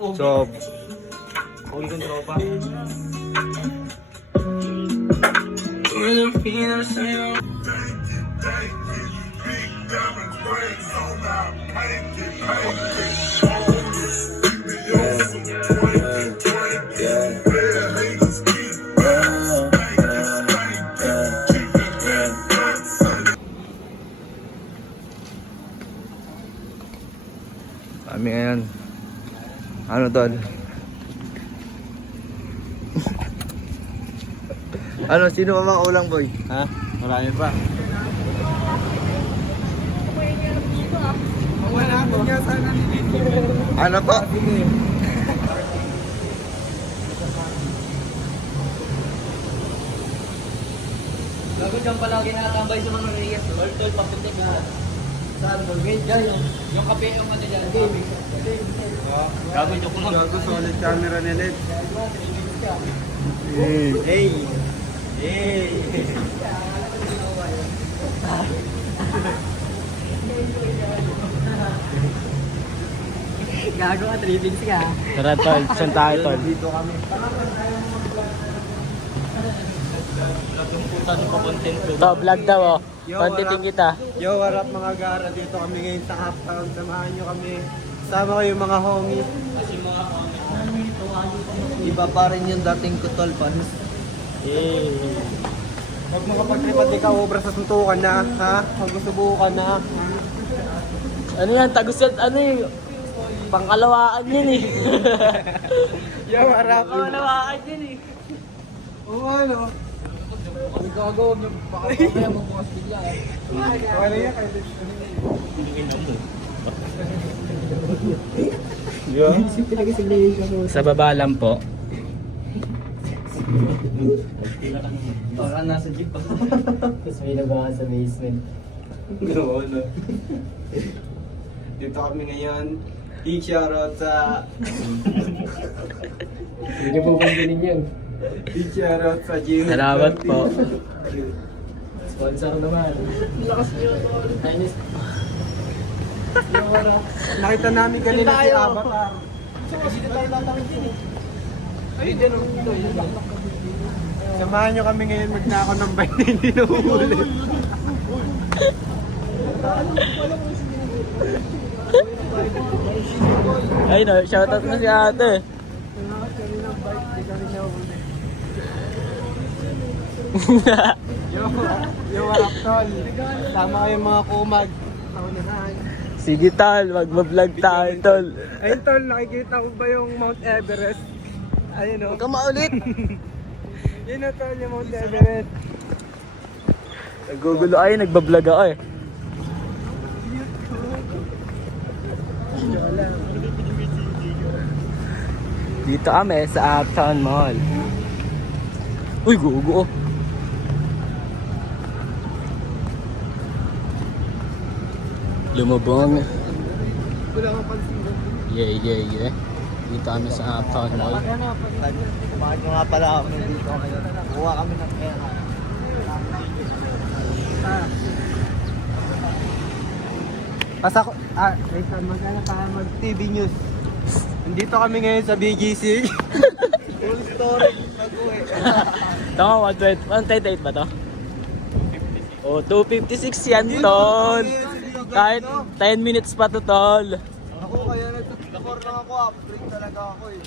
So, Uwi kong tropa. kami ngayon. Ano tol? Ano, sino pa mga ulang boy? Ha? Marami pa. Wala ko niya sana nilito. Ano pa? Gago dyan palagi nakatambay sa mga Reyes. Tol, papuntik ka. Saan? Gate dyan yung kape yung ano dyan. Gago joke lang. Gago solid camera ni Led. Hey. Hey! Gago ka, 3 things ka. Tara tol, saan tayo tol? Dito kami. To, vlog daw oh. Kontitin kita. Yo, what up mga gara? Dito kami ngayon sa Uptown. Samahan nyo kami. Sama ko yung mga homies. Iba pa rin yung dating ko tol, fans. Huwag makapag-tripad di ka, obra sa suntukan na, ha? Huwag subukan na. Ano yan, tagusan, ano eh. Pangkalawaan yun eh. Yo, what up? Malawaan din eh. Oo, ano? Gago, baka mamaya magbukas bigla eh. Wala yan, kahit Sa baba lang po. Baka nasa jeep pa. Tapos may nagawa sa basement. Oo, no? Dito kami ngayon. Big shoutout sa... Hindi po panggaling yun. Big shoutout sa Gym. Salamat po. Sponsor naman. Lakas nyo. Chinese. Nakita namin kanina si Avatar. Dito tayo tatakit din eh. Ay, dyan o. Samahan nyo kami ngayon magnakaw ng bike na hindi nahuhuli. Ay no, shoutout na si ate. Kaninang bike, hindi kami nahuhuli. Yo, what up, tol? Tama kayong mga kumag. Saunahan. Sige tol, mag-vlog tayo tol. Ayun, tol, nakikita ko ba yung Mount Everest? Ayun, o. Huwag ka maulit. Yun na, tol, yung Mount Everest. Nagugulo ay, nagbablog ako eh. Dito kami sa Uptown Mall. Uy, gugo. Lumabong. Wala kang pansin. Yeah. Dito kami sa Uptown Mall. Bakit nyo nga pala kami dito ngayon? Kuha kami ng pera. Pasako, wait lang, magkano pa mag-TV news. Nandito kami ngayon sa BGC. Full story, pag-uwi. Tama, 128 ba to? Oh, 256 yan, tol. Kahit 10 minutes pa to, tol. Ako kaya nag-score lang ako, upgrade talaga ako eh.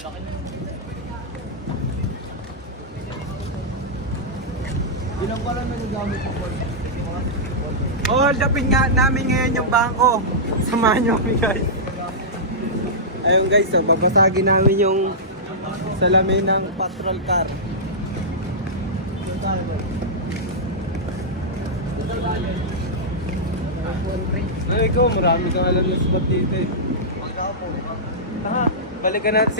Ilang pala nagagamit mo po? Hold upin nga namin ngayon yung bangko. Samahan nyo kami guys. Ayun guys, so, babasagin namin yung salamin ng patrol car. Ay, ikaw, marami kang alam yung spot dito eh. Balikan natin si